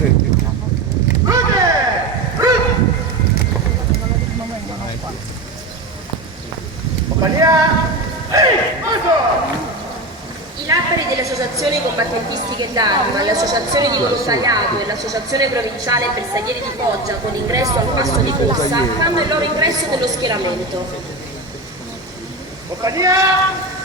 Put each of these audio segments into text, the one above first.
I labbari delle associazioni combattentistiche d'arma, l'associazione di volontariato e l'associazione provinciale bersaglieri di Foggia con ingresso al passo di corsa fanno il loro ingresso nello schieramento. Compagnia!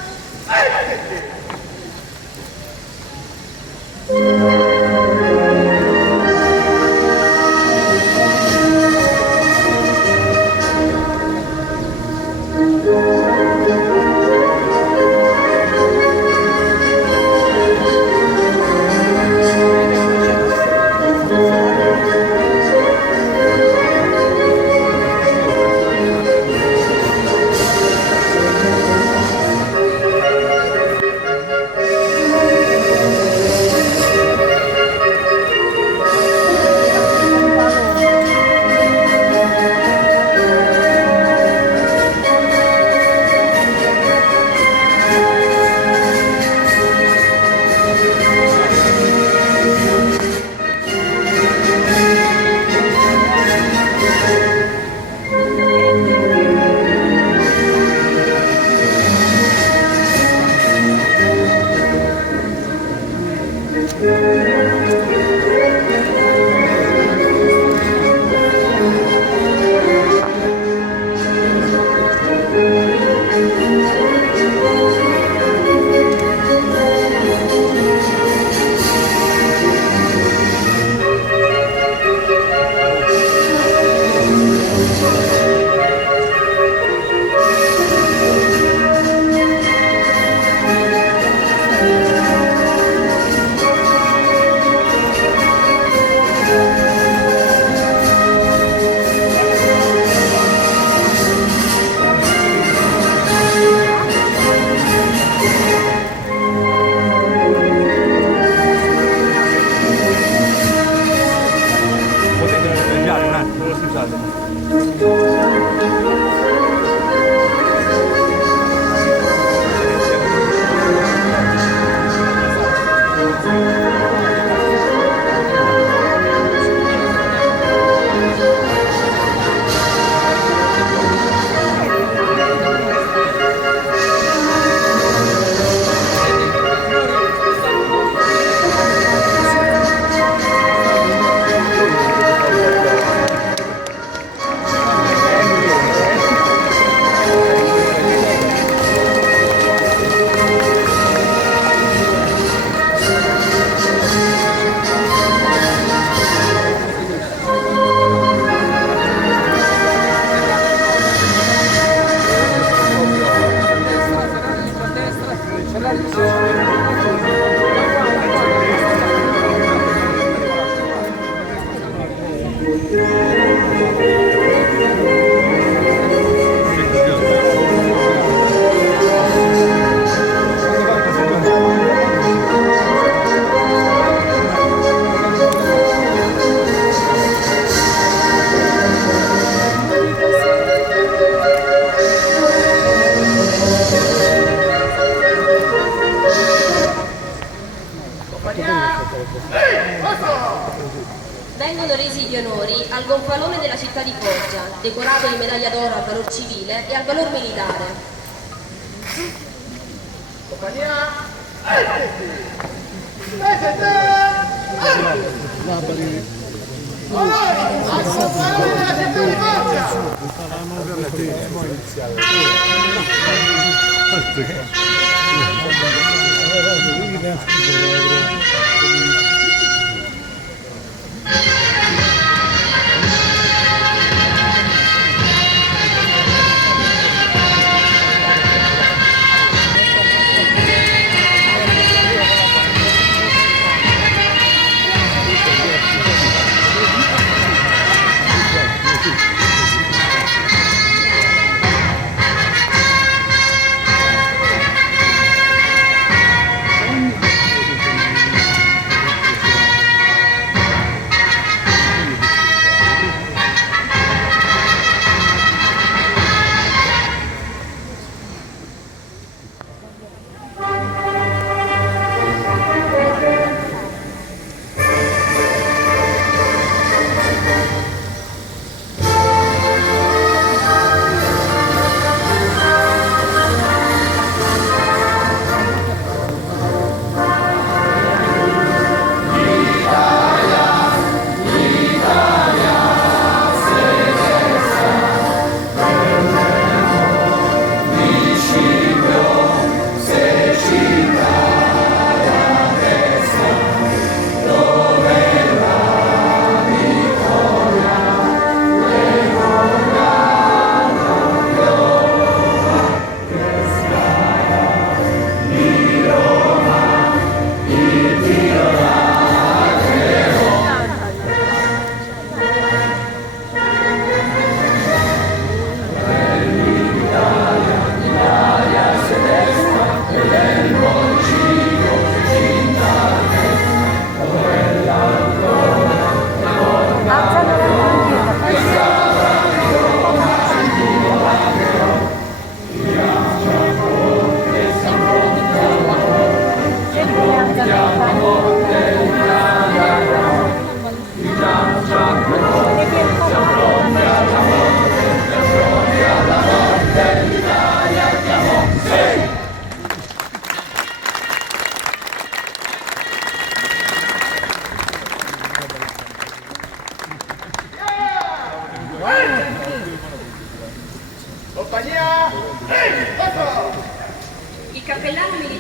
Vengono resi gli onori al gonfalone della città di Foggia, decorato di medaglia d'oro al valor civile e al valor militare. Compagnia!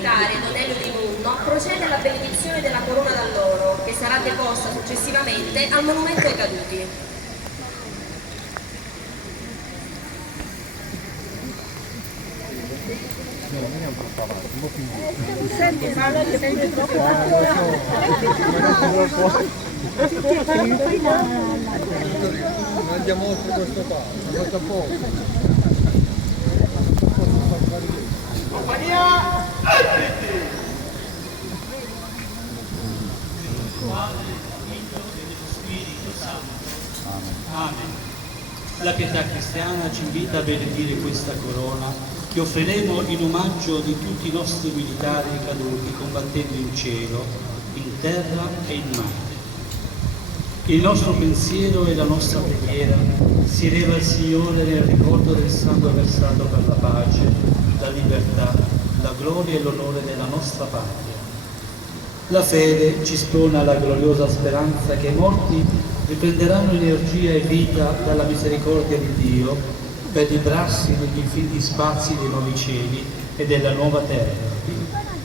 militare Don Elio di Nunno procede alla benedizione della corona d'alloro, che sarà deposta successivamente al monumento ai caduti. Senti, ma lei è troppo non andiamo oltre questo qua, questo poco. Compagnia! Amen. La pietà cristiana ci invita a benedire questa corona che offriremo in omaggio di tutti i nostri militari caduti combattendo in cielo, in terra e in mare. Il nostro pensiero e la nostra preghiera si eleva al Signore nel ricordo del sangue versato per la pace, la libertà, la gloria e l'onore della nostra patria. La fede ci sprona alla gloriosa speranza che i morti riprenderanno energia e vita dalla misericordia di Dio per librarsi degli infiniti spazi dei nuovi cieli e della nuova terra,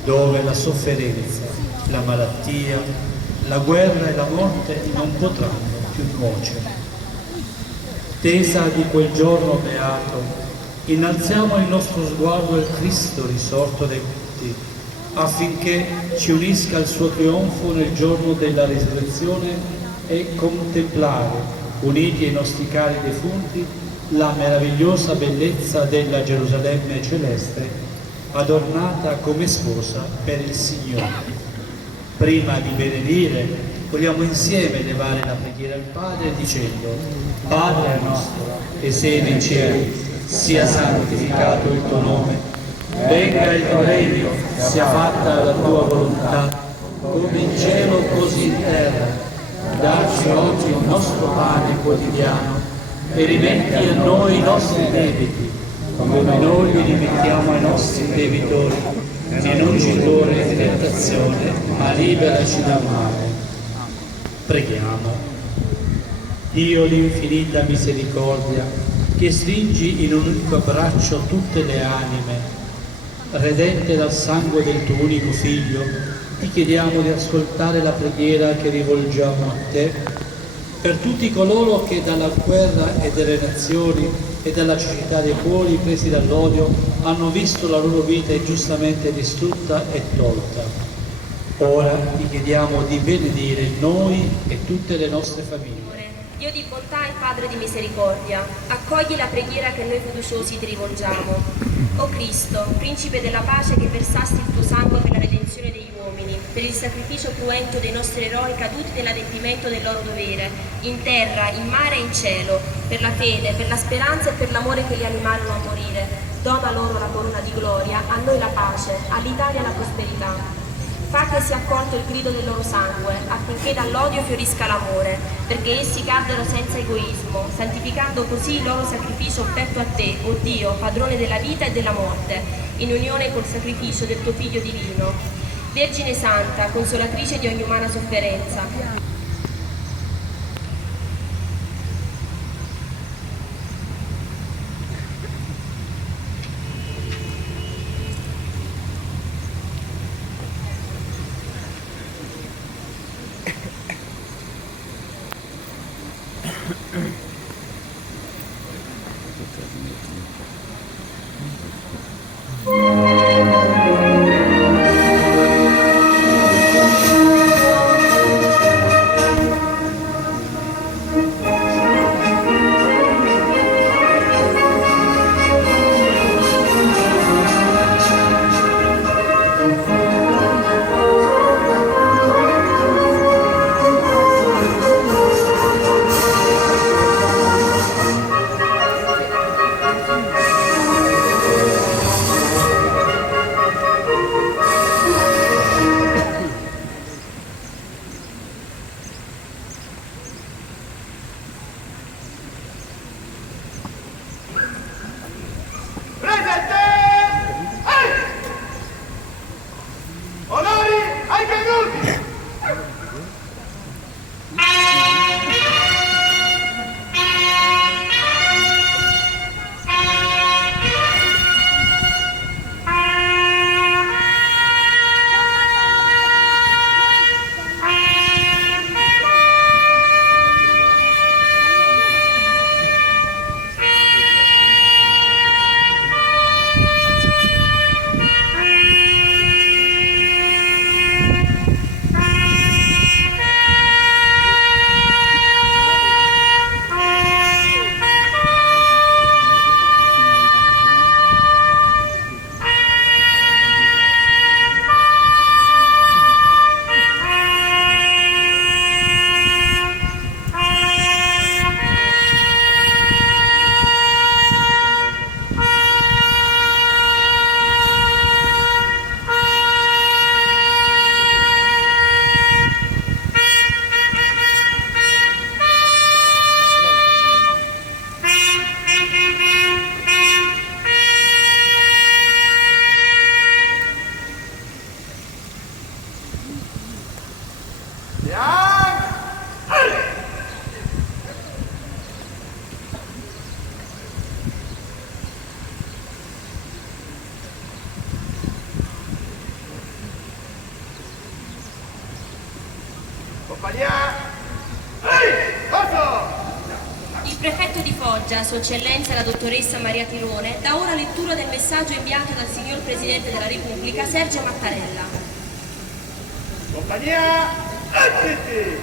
dove la sofferenza, la malattia, la guerra e la morte non potranno più nuocere. Tesa di quel giorno beato, innalziamo il nostro sguardo al Cristo risorto dai morti, affinché ci unisca al suo trionfo nel giorno della risurrezione e contemplare, uniti ai nostri cari defunti, la meravigliosa bellezza della Gerusalemme celeste, adornata come sposa per il Signore. Prima di benedire, vogliamo insieme elevare la preghiera al Padre dicendo: Padre nostro, che sei nei cieli, sia santificato il tuo nome, venga il tuo regno, sia fatta la tua volontà, come in cielo così in terra. Dacci oggi il nostro pane quotidiano e rimetti a noi i nostri debiti, come noi li rimettiamo ai nostri debitori, e non ci indurre in tentazione, ma liberaci dal male. Preghiamo. Dio di infinita misericordia, che stringi in un unico abbraccio tutte le anime, redente dal sangue del tuo unico Figlio, ti chiediamo di ascoltare la preghiera che rivolgiamo a te per tutti coloro che dalla guerra e delle nazioni e dalla cecità dei cuori presi dall'odio hanno visto la loro vita ingiustamente distrutta e tolta. Ora ti chiediamo di benedire noi e tutte le nostre famiglie. Dio di bontà e Padre di misericordia, accogli la preghiera che noi fiduciosi ti rivolgiamo. O Cristo, Principe della pace, che versasti il tuo sangue per la redenzione degli uomini, per il sacrificio cruento dei nostri eroi caduti nell'adempimento del loro dovere, in terra, in mare e in cielo, per la fede, per la speranza e per l'amore che li animarono a morire, dona loro la corona di gloria, a noi la pace, all'Italia la prosperità. Fa che sia accolto il grido del loro sangue, affinché dall'odio fiorisca l'amore, perché essi caddero senza egoismo, santificando così il loro sacrificio offerto a te, o Dio, padrone della vita e della morte, in unione col sacrificio del tuo Figlio divino. Vergine Santa, consolatrice di ogni umana sofferenza, Il prefetto di Foggia, Sua Eccellenza la dottoressa Maria Tirone, dà ora lettura del messaggio inviato dal signor Presidente della Repubblica Sergio Mattarella. Compagnia, attenti!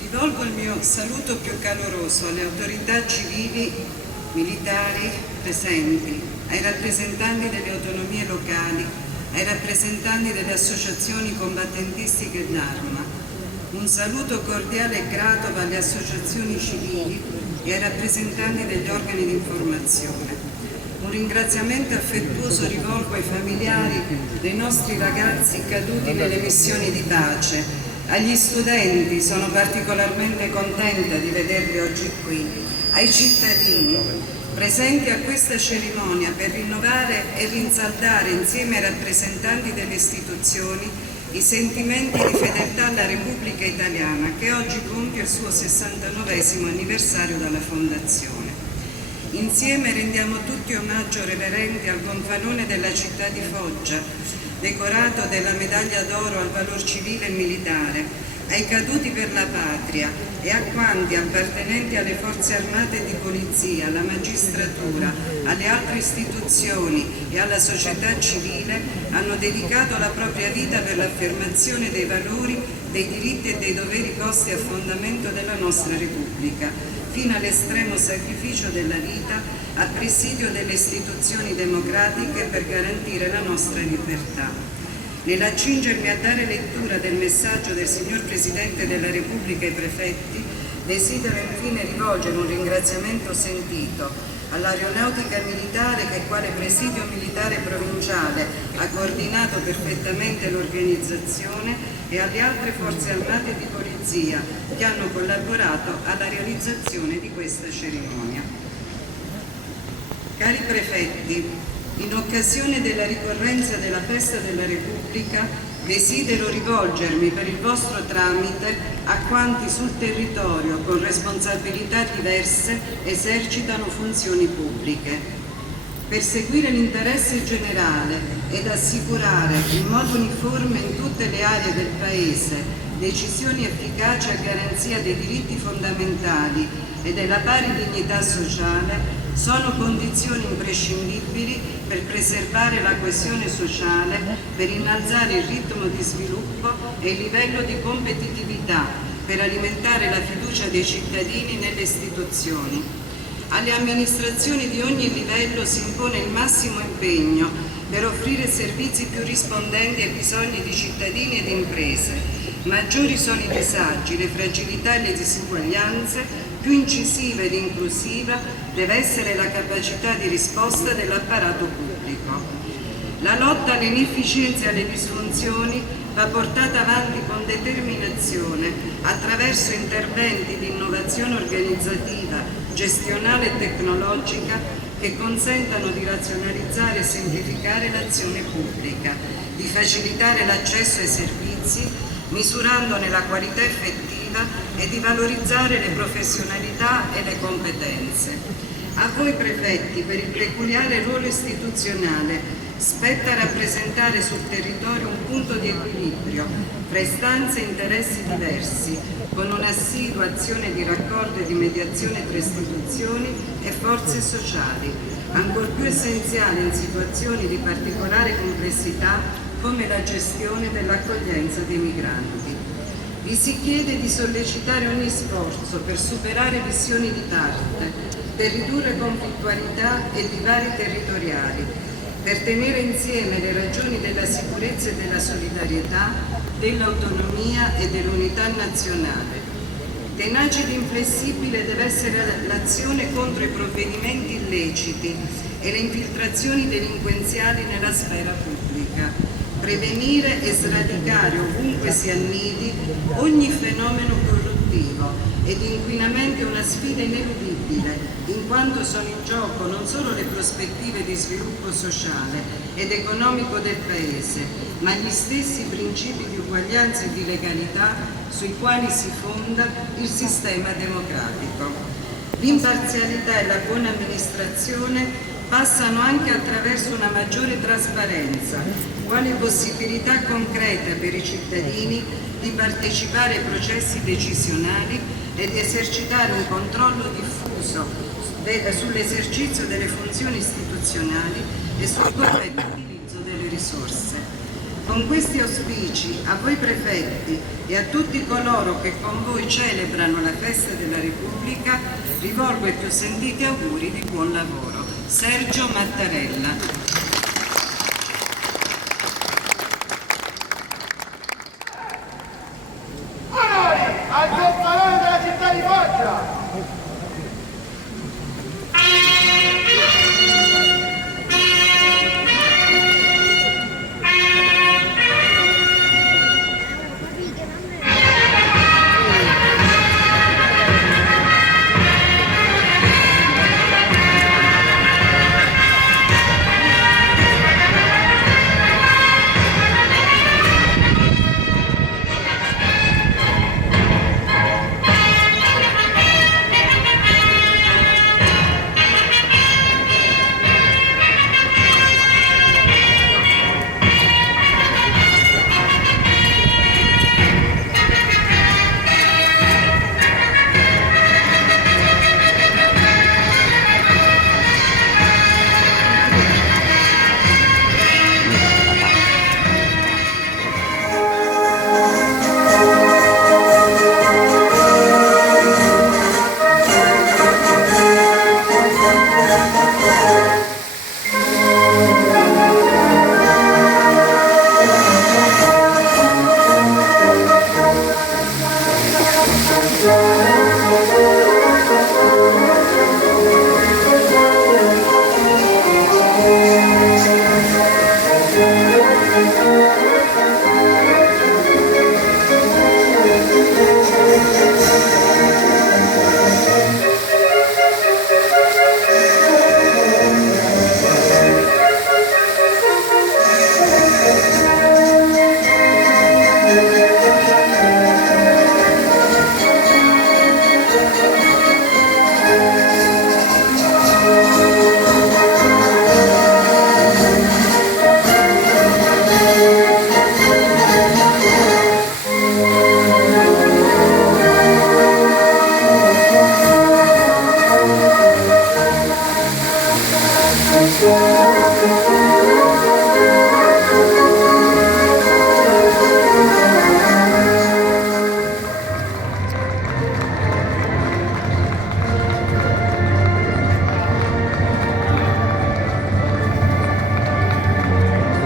Rivolgo il mio saluto più caloroso alle autorità civili, militari presenti, ai rappresentanti delle autonomie locali, ai rappresentanti delle associazioni combattentistiche d'arma. Un saluto cordiale e grato alle associazioni civili e ai rappresentanti degli organi di informazione. Un ringraziamento affettuoso rivolgo ai familiari dei nostri ragazzi caduti nelle missioni di pace. Agli studenti, sono particolarmente contenta di vederli oggi qui, ai cittadini presenti a questa cerimonia per rinnovare e rinsaldare insieme ai rappresentanti delle istituzioni i sentimenti di fedeltà alla Repubblica Italiana che oggi compie il suo 69° anniversario dalla fondazione. Insieme rendiamo tutti omaggio reverente al gonfalone della città di Foggia, decorato della medaglia d'oro al valor civile e militare, ai caduti per la patria e a quanti, appartenenti alle forze armate e di polizia, alla magistratura, alle altre istituzioni e alla società civile, hanno dedicato la propria vita per l'affermazione dei valori, dei diritti e dei doveri posti a fondamento della nostra Repubblica, fino all'estremo sacrificio della vita a presidio delle istituzioni democratiche per garantire la nostra libertà. Nell'accingermi a dare lettura del messaggio del signor Presidente della Repubblica ai prefetti, desidero infine rivolgere un ringraziamento sentito all'Aeronautica Militare che, quale presidio militare provinciale, ha coordinato perfettamente l'organizzazione e alle altre forze armate e di polizia che hanno collaborato alla realizzazione di questa cerimonia. Cari prefetti, in occasione della ricorrenza della Festa della Repubblica, desidero rivolgermi per il vostro tramite a quanti sul territorio, con responsabilità diverse, esercitano funzioni pubbliche. Per seguire l'interesse generale ed assicurare in modo uniforme in tutte le aree del Paese decisioni efficaci a garanzia dei diritti fondamentali e della pari dignità sociale, sono condizioni imprescindibili per preservare la coesione sociale, per innalzare il ritmo di sviluppo e il livello di competitività, per alimentare la fiducia dei cittadini nelle istituzioni. Alle amministrazioni di ogni livello si impone il massimo impegno per offrire servizi più rispondenti ai bisogni di cittadini ed imprese. Maggiori sono i disagi, le fragilità e le disuguaglianze, più incisiva ed inclusiva deve essere la capacità di risposta dell'apparato pubblico. La lotta alle inefficienze e alle disfunzioni va portata avanti con determinazione attraverso interventi di innovazione organizzativa, gestionale e tecnologica che consentano di razionalizzare e semplificare l'azione pubblica, di facilitare l'accesso ai servizi, misurandone la qualità effettiva e di valorizzare le professionalità e le competenze. A voi prefetti, per il peculiare ruolo istituzionale, spetta rappresentare sul territorio un punto di equilibrio fra istanze e interessi diversi, con un'assidua azione di raccordo e di mediazione tra istituzioni e forze sociali, ancor più essenziale in situazioni di particolare complessità come la gestione dell'accoglienza dei migranti. Vi si chiede di sollecitare ogni sforzo per superare visioni di parte, per ridurre conflittualità e divari territoriali, per tenere insieme le ragioni della sicurezza e della solidarietà, dell'autonomia e dell'unità nazionale. Tenace ed inflessibile deve essere l'azione contro i provvedimenti illeciti e le infiltrazioni delinquenziali nella sfera pubblica. Prevenire e sradicare ovunque si annidi ogni fenomeno corruttivo ed inquinamento è una sfida ineludibile, in quanto sono in gioco non solo le prospettive di sviluppo sociale ed economico del Paese, ma gli stessi principi di uguaglianza e di legalità sui quali si fonda il sistema democratico. L'imparzialità e la buona amministrazione passano anche attraverso una maggiore trasparenza, quale possibilità concreta per i cittadini di partecipare ai processi decisionali e di esercitare un controllo diffuso sull'esercizio delle funzioni istituzionali e sul corretto utilizzo delle risorse. Con questi auspici a voi prefetti e a tutti coloro che con voi celebrano la festa della Repubblica rivolgo i più sentiti auguri di buon lavoro. Sergio Mattarella. Al campanone della città di Foggia!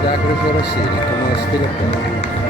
Da Croce Rossini, come stile